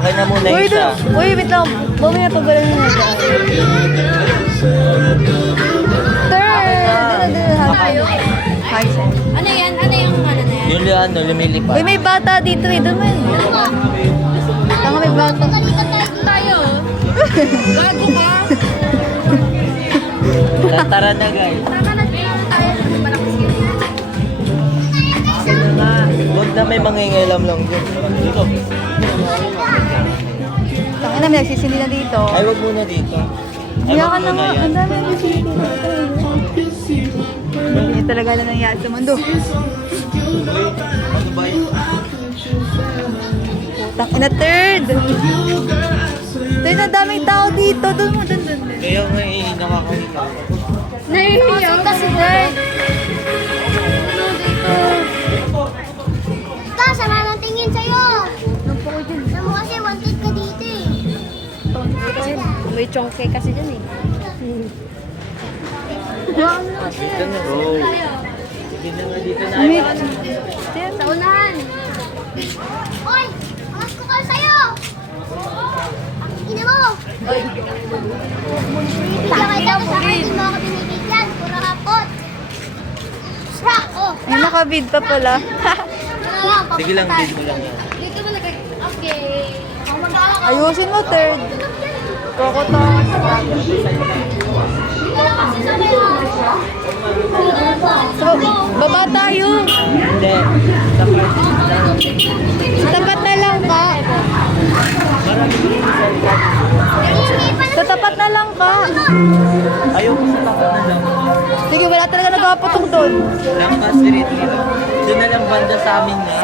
Akin na muna Uy, isa. uy, wait lang. Mamaya pa ba lang na tayo? Hi, sir. Ano yan? Ano yung ano na yan? Yung lumilipad. Uy, may bata dito eh. Doon mo yun. Tanga, may bata. Tayo. Gago ka. Tara na guys. Tama na tayo. Huwag na may mangingilam lang dyan. Dito. Tanga na, may nagsisindi na dito. Ay, huwag muna dito. Ay, Kaya huwag ka na muna nga. yan. Ang dami nagsisindi dito. Hindi talaga na nangyari sa mundo. Ano ba yun? Tang ina, third. Third, ang daming tao dito. Doon mo, doon. Kaya nga nakakita. Nahihiyaw kasi third. Ka, sama ng tingin sa'yo. Alam mo kasi wanted ka dito eh. May chongke kasi dyan eh. Dito na, bro. Dito na. Sa unahan. Oy, angas ko ka sa'yo. Ina mo. Binibigyan kita sa akin, hindi mo ako binibigyan. Puro hapot. Srak, oh. Ay, nakabid pa pala. Ano lang, Sige lang, papunta. bid mo lang yan. Dito mo lagay. Okay. Oh, mag-aalala ka. Ayusin mo, third. Kokotongan sa bago. Dito lang kasi sa may So, baba tayo. Hindi. Sa party lang. Tapat na lang ka. Sa tapat na lang ka. Ayoko sa tapat na lang. Sige, wala talaga nagpaputok doon. Lang ka, street dito. Doon na lang banda sa amin nga.